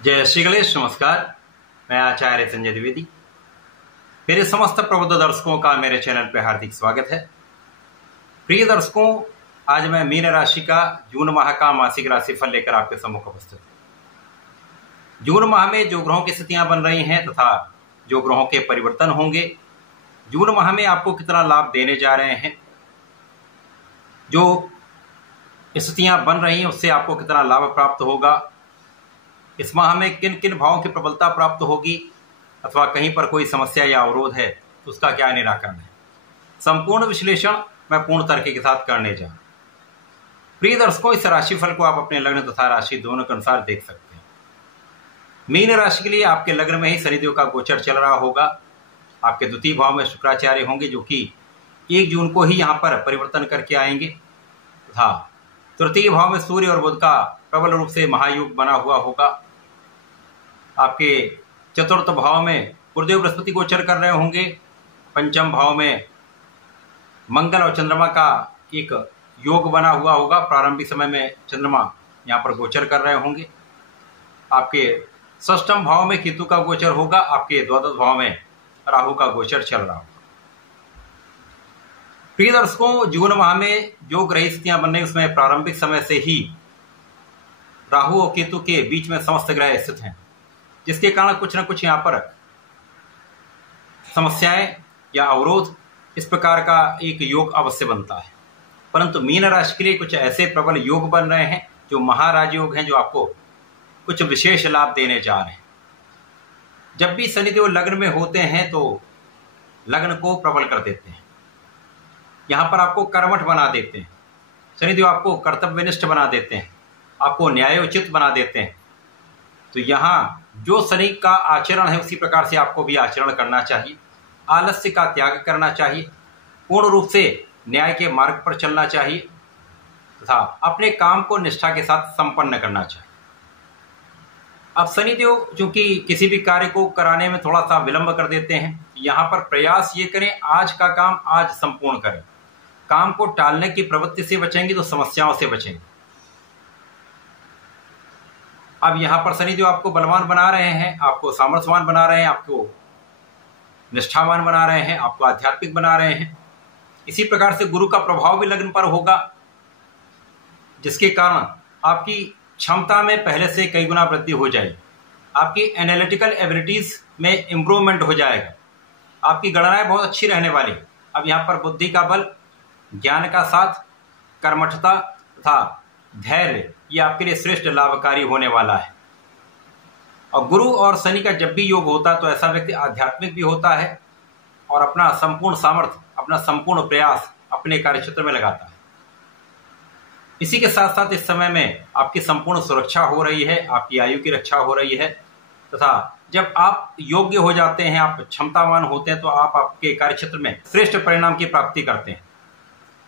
जय श्री गणेश। नमस्कार, मैं आचार्य संजय द्विवेदी। मेरे समस्त प्रबुद्ध दर्शकों का मेरे चैनल पर हार्दिक स्वागत है। प्रिय दर्शकों, आज मैं मीन राशि का जून माह का मासिक राशिफल लेकर आपके सम्मुख उपस्थित हूं। जून माह में जो ग्रहों की स्थितियां बन रही हैं तथा जो ग्रहों के परिवर्तन होंगे, जून माह में आपको कितना लाभ देने जा रहे हैं, जो स्थितियां बन रही हैं उससे आपको कितना लाभ प्राप्त होगा, इस माह में किन किन भावों की प्रबलता प्राप्त होगी अथवा कहीं पर कोई समस्या या अवरोध है तो उसका क्या निराकरण है, संपूर्ण विश्लेषण मैं पूर्ण तर्क के साथ करने जा रहा हूं। प्रिय दर्शकों, इस राशिफल को आप अपने लग्न तथा राशि दोनों के अनुसार देख सकते हैं। मीन राशि के लिए आपके लग्न में ही शनिदेव का गोचर चल रहा होगा। आपके द्वितीय भाव में शुक्राचार्य होंगे जो कि 1 जून को ही यहाँ पर परिवर्तन करके आएंगे तथा तृतीय भाव में सूर्य और बुध का प्रबल रूप से महायोग बना हुआ होगा। आपके चतुर्थ भाव में गुरुदेव बृहस्पति गोचर कर रहे होंगे। पंचम भाव में मंगल और चंद्रमा का एक योग बना हुआ होगा। प्रारंभिक समय में चंद्रमा यहाँ पर गोचर कर रहे होंगे। आपके षष्ठम भाव में केतु का गोचर होगा। आपके द्वादश भाव में राहु का गोचर चल रहा होगा। प्रिय दर्शकों, जून माह में जो ग्रह स्थितियां बन रही उसमें प्रारंभिक समय से ही राहु और केतु के बीच में समस्त ग्रह स्थित हैं, जिसके कारण कुछ न कुछ यहाँ पर समस्याएं या अवरोध इस प्रकार का एक योग अवश्य बनता है। परंतु मीन राशि के लिए कुछ ऐसे प्रबल योग बन रहे हैं जो महाराज योग हैं, जो आपको कुछ विशेष लाभ देने जा रहे हैं। जब भी शनिदेव लग्न में होते हैं तो लग्न को प्रबल कर देते हैं, यहाँ पर आपको कर्मठ बना देते हैं। शनिदेव आपको कर्तव्यनिष्ठ बना देते हैं, आपको न्यायोचित बना देते हैं। तो यहाँ जो शनि का आचरण है उसी प्रकार से आपको भी आचरण करना चाहिए। आलस्य का त्याग करना चाहिए, पूर्ण रूप से न्याय के मार्ग पर चलना चाहिए तथा अपने काम को निष्ठा के साथ संपन्न करना चाहिए। अब शनिदेव चूंकि किसी भी कार्य को कराने में थोड़ा सा विलंब कर देते हैं, यहाँ पर प्रयास ये करें आज का काम आज संपूर्ण करें। काम को टालने की प्रवृत्ति से बचेंगे तो समस्याओं से बचेंगे। अब यहाँ पर शनिदेव आपको बलवान बना रहे हैं, आपको सामर्थ्यवान बना रहे हैं, आपको निष्ठावान बना रहे हैं, आपको आध्यात्मिक बना रहे हैं। इसी प्रकार से गुरु का प्रभाव भी लग्न पर होगा, जिसके कारण आपकी क्षमता में पहले से कई गुना वृद्धि हो जाएगी। आपकी एनालिटिकल एबिलिटीज में इंप्रूवमेंट हो जाएगा। आपकी गणनाएं बहुत अच्छी रहने वाली। अब यहाँ पर बुद्धि का बल, ज्ञान का साथ, कर्मठता तथा धैर्य ये आपके लिए श्रेष्ठ लाभकारी होने वाला है। और गुरु और शनि का जब भी योग होता है तो ऐसा व्यक्ति आध्यात्मिक भी होता है और अपना संपूर्ण सामर्थ्य, अपना संपूर्ण प्रयास अपने कार्यक्षेत्र में लगाता है। इसी के साथ साथ इस समय में आपकी संपूर्ण सुरक्षा हो रही है, आपकी आयु की रक्षा हो रही है तथा जब आप योग्य हो जाते हैं, आप क्षमतावान होते हैं तो आप आपके कार्यक्षेत्र में श्रेष्ठ परिणाम की प्राप्ति करते हैं।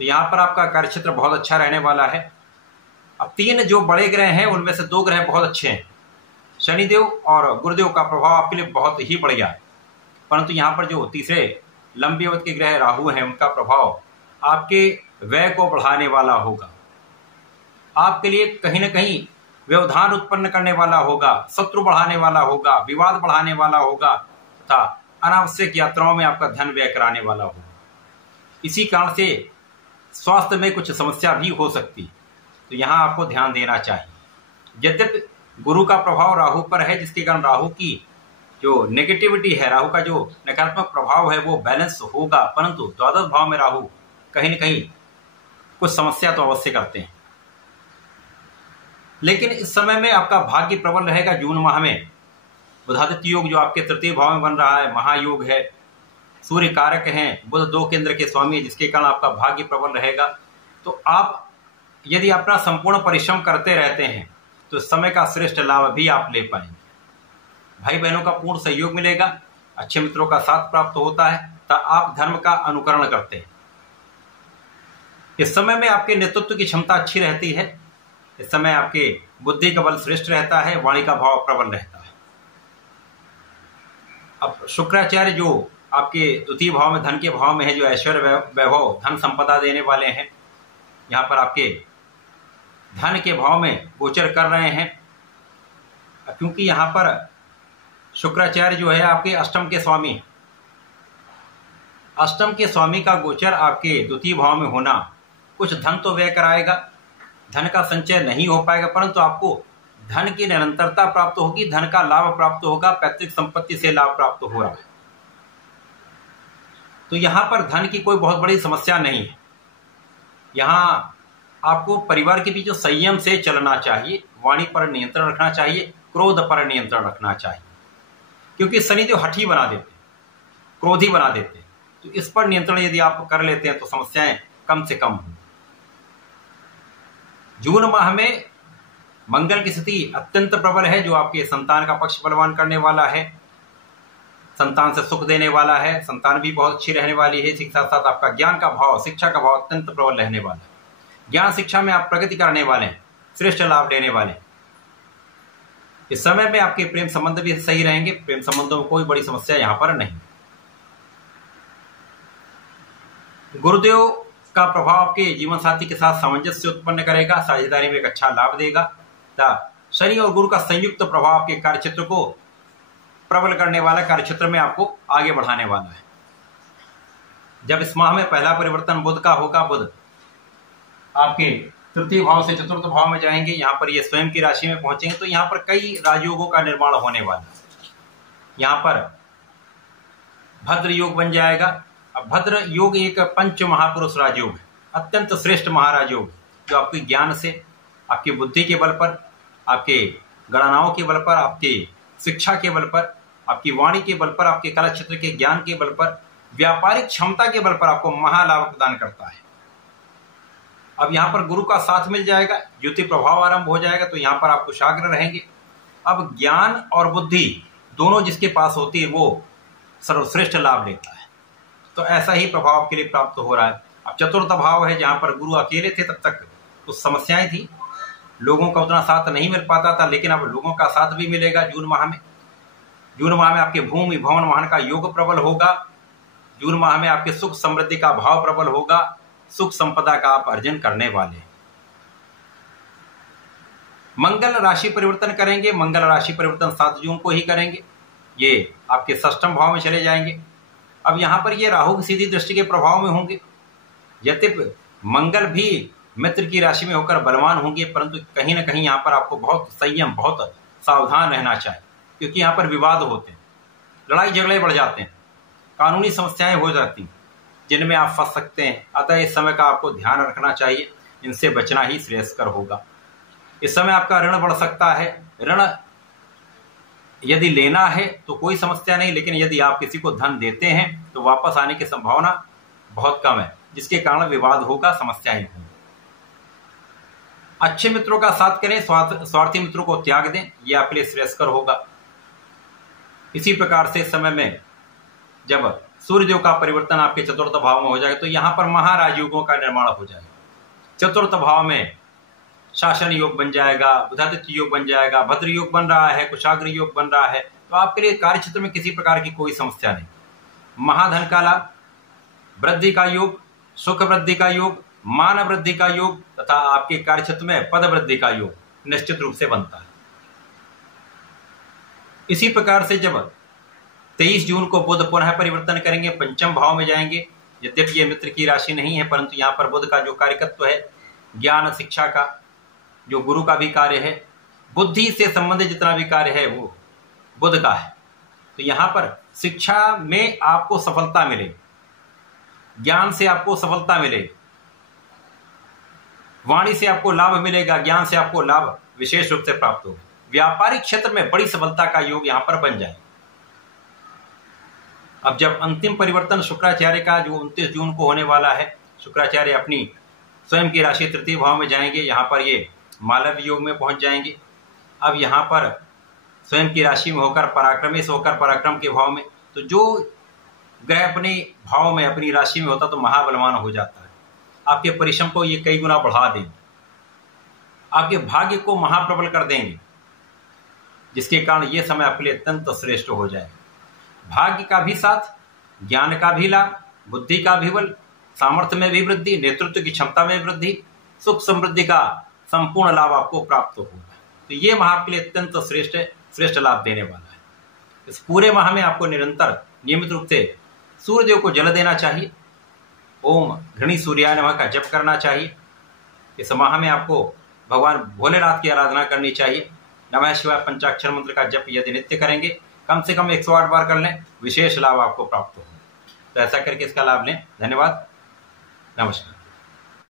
तो यहाँ पर आपका कार्यक्षेत्र बहुत अच्छा रहने वाला है। अब 3 जो बड़े ग्रह हैं उनमें से 2 ग्रह बहुत अच्छे हैं। शनिदेव और गुरुदेव का प्रभाव आपके लिए बहुत ही बढ़िया है। परंतु यहाँ पर जो तीसरे लंबी अवधि के ग्रह राहु हैं, उनका प्रभाव आपके व्यय को बढ़ाने वाला होगा। आपके लिए कहीं न कहीं व्यवधान उत्पन्न करने वाला होगा, शत्रु बढ़ाने वाला होगा, विवाद बढ़ाने वाला होगा तथा अनावश्यक यात्राओं में आपका धन व्यय कराने वाला होगा। इसी कारण से स्वास्थ्य में कुछ समस्या भी हो सकती है, तो यहाँ आपको ध्यान देना चाहिए। यद्यपि गुरु का प्रभाव राहु पर है, जिसके कारण राहु की जो नेगेटिविटी है, राहु का जो नकारात्मक प्रभाव है वो बैलेंस होगा, परंतु द्वादश भाव में राहु कहीं न कहीं कुछ समस्या तो अवश्य करते हैं। लेकिन इस समय में आपका भाग्य प्रबल रहेगा। जून माह में बुधादित्य योग जो आपके तृतीय भाव में बन रहा है, महायोग है, सूर्य कारक हैं, बुध 2 केंद्र के स्वामी है, जिसके कारण आपका भाग्य प्रबल रहेगा। तो आप यदि अपना संपूर्ण परिश्रम करते रहते हैं तो समय का श्रेष्ठ लाभ भी आप ले पाएंगे। भाई बहनों का पूर्ण सहयोग मिलेगा, अच्छे मित्रों का साथ प्राप्त होता है, तो आप धर्म का अनुकरण करते हैं। इस समय में आपके नेतृत्व की क्षमता अच्छी रहती है। इस समय आपके बुद्धि का बल श्रेष्ठ रहता है, वाणी का भाव प्रबल रहता है। अब शुक्राचार्य जो आपके द्वितीय भाव में धन के भाव में है, जो ऐश्वर्य वैभव धन संपदा देने वाले हैं, यहाँ पर आपके धन के भाव में गोचर कर रहे हैं। क्योंकि यहाँ पर शुक्राचार्य जो है आपके अष्टम के स्वामी, अष्टम के स्वामी का गोचर आपके द्वितीय भाव में होना कुछ धन तो व्यय कराएगा, धन का संचय नहीं हो पाएगा, परंतु आपको धन की निरंतरता प्राप्त होगी, धन का लाभ प्राप्त होगा, पैतृक संपत्ति से लाभ प्राप्त हो रहा है। तो यहाँ पर धन की कोई बहुत बड़ी समस्या नहीं है। यहाँ आपको परिवार के बीच संयम से चलना चाहिए, वाणी पर नियंत्रण रखना चाहिए, क्रोध पर नियंत्रण रखना चाहिए, क्योंकि शनिदेव हठी बना देते हैं, क्रोधी बना देते हैं। तो इस पर नियंत्रण यदि आप कर लेते हैं तो समस्याएं कम से कम हों। जून माह में मंगल की स्थिति अत्यंत प्रबल है, जो आपके संतान का पक्ष बलवान करने वाला है, संतान से सुख देने वाला है, संतान भी बहुत अच्छी रहने वाली है। इसी के साथ साथ आपका ज्ञान का भाव, शिक्षा का भाव अत्यंत प्रबल रहने वाला है। ज्ञान शिक्षा में आप प्रगति करने वाले हैं, श्रेष्ठ लाभ लेने वाले हैं। इस समय में आपके प्रेम संबंध भी सही रहेंगे, प्रेम संबंधों में कोई बड़ी समस्या यहाँ पर नहीं। गुरुदेव का प्रभाव आपके जीवन साथी के साथ सामंजस्य उत्पन्न करेगा, साझेदारी में एक अच्छा लाभ देगा तथा शनि और गुरु का संयुक्त प्रभाव आपके कार्यक्षेत्र को प्रबल करने वाला, कार्यक्षेत्र में आपको आगे बढ़ाने वाला है। जब इस माह में पहला परिवर्तन बुध का होगा, बुध आपके तृतीय भाव से चतुर्थ भाव में जाएंगे, यहाँ पर ये स्वयं की राशि में पहुंचेंगे, तो यहाँ पर कई राजयोगों का निर्माण होने वाला है। यहाँ पर भद्र योग बन जाएगा। अब भद्र योग एक पंच महापुरुष राजयोग है, अत्यंत श्रेष्ठ महाराजयोग, जो आपके ज्ञान से, आपकी बुद्धि के बल पर, आपके गणनाओं के बल पर, आपके शिक्षा के बल पर, आपकी वाणी के बल पर, आपके कला क्षेत्र के ज्ञान के बल पर, व्यापारिक क्षमता के बल पर आपको महालाभ प्रदान करता है। अब यहाँ पर गुरु का साथ मिल जाएगा, ज्योति प्रभाव आरंभ हो जाएगा, तो यहाँ पर आप कुशाग्र रहेंगे। अब ज्ञान और बुद्धि दोनों जिसके पास होती है वो सर्वश्रेष्ठ लाभ लेता है। तो ऐसा ही प्रभाव आपके लिए प्राप्त हो रहा है। अब चतुर्थ भाव है, जहाँ पर गुरु अकेले थे तब तक कुछ समस्याएं थी, लोगों का उतना साथ नहीं मिल पाता था, लेकिन अब लोगों का साथ भी मिलेगा जून माह में। जून माह में आपके भूमि भवन वाहन का योग प्रबल होगा। जून माह में आपके सुख समृद्धि का भाव प्रबल होगा, सुख संपदा का आप अर्जन करने वाले हैं। मंगल राशि परिवर्तन करेंगे, मंगल राशि परिवर्तन 7 जून को ही करेंगे, ये आपके षष्ठम भाव में चले जाएंगे। अब यहाँ पर ये राहु की सीधी दृष्टि के प्रभाव में होंगे। यद्यपि मंगल भी मित्र की राशि में होकर बलवान होंगे, परंतु कहीं ना कहीं यहाँ पर आपको बहुत संयम, बहुत सावधान रहना चाहिए, क्योंकि यहाँ पर विवाद होते हैं, लड़ाई झगड़े बढ़ जाते हैं, कानूनी समस्याएं हो जाती हैं जिनमें आप फंस सकते हैं। अतः इस समय का आपको ध्यान रखना चाहिए, इनसे बचना ही श्रेयस्कर होगा। इस समय आपका ऋण बढ़ सकता है। ऋण यदि लेना है तो कोई समस्या नहीं, लेकिन यदि आप किसी को धन देते हैं तो वापस आने की संभावना बहुत कम है, जिसके कारण विवाद होगा, समस्याएं होंगी। अच्छे मित्रों का साथ करें, स्वार्थी मित्रों को त्याग दें, यह आपके लिए श्रेयस्कर होगा। इसी प्रकार से इस समय में जब सूर्यदेव का परिवर्तन आपके चतुर्थ भाव में हो जाएगा, तो यहां पर महाराजयोगों का निर्माण हो जाएगा। चतुर्थ भाव में शासन योग बन जाएगा, बुधादित्य योग बन जाएगा, भद्र योग बन रहा है, कुशाग्र योग बन रहा है। तो आपके लिए कार्य क्षेत्र में किसी प्रकार की कोई समस्या नहीं। महाधन का लाभ, वृद्धि का योग, सुख वृद्धि का योग, मान वृद्धि का योग तथा आपके कार्य क्षेत्र में पद वृद्धि का योग निश्चित रूप से बनता है। इसी प्रकार से जब 23 जून को बुध पुनः परिवर्तन करेंगे, पंचम भाव में जाएंगे। यद्यपि ये मित्र की राशि नहीं है, परंतु यहाँ पर बुध का जो कार्यकत्व है, ज्ञान शिक्षा का, जो गुरु का भी कार्य है, बुद्धि से संबंधित जितना भी कार्य है वो बुध का है। तो यहाँ पर शिक्षा में आपको सफलता मिलेगी, ज्ञान से आपको सफलता मिलेगी, वाणी से आपको लाभ मिलेगा, ज्ञान से आपको लाभ विशेष रूप से प्राप्त होगा। व्यापारिक क्षेत्र में बड़ी सफलता का योग यहाँ पर बन जाए। अब जब अंतिम परिवर्तन शुक्राचार्य का जो 29 जून को होने वाला है, शुक्राचार्य अपनी स्वयं की राशि तृतीय भाव में जाएंगे, यहाँ पर ये मालव योग में पहुंच जाएंगे। अब यहाँ पर स्वयं की राशि में होकर पराक्रमी से होकर पराक्रम के भाव में, तो जो ग्रह अपने भाव में अपनी राशि में होता तो महाबलवान हो जाता है। आपके परिश्रम को ये कई गुना बढ़ा देंगे, आपके भाग्य को महाप्रबल कर देंगे, जिसके कारण ये समय आपके लिए अत्यंत श्रेष्ठ हो जाएगा। भाग्य का भी साथ, ज्ञान का भी लाभ, बुद्धि का भी बल, सामर्थ्य में भी वृद्धि, नेतृत्व की क्षमता में वृद्धि, सुख समृद्धि का संपूर्ण लाभ आपको प्राप्त होगा। तो ये माह आपके लिए अत्यंत श्रेष्ठ है। श्रेष्ठ लाभ देने वाला है। इस पूरे माह में आपको निरंतर नियमित रूप से सूर्यदेव को जल देना चाहिए। ओम घृणी सूर्याय नमः का जप करना चाहिए। इस माह में आपको भगवान भोलेनाथ की आराधना करनी चाहिए। नमः शिवाय पंचाक्षर मंत्र का जप यदि नित्य करेंगे, कम से कम 108 बार कर लें, विशेष लाभ आपको प्राप्त होगा। तो ऐसा करके इसका लाभ लें। धन्यवाद, नमस्कार।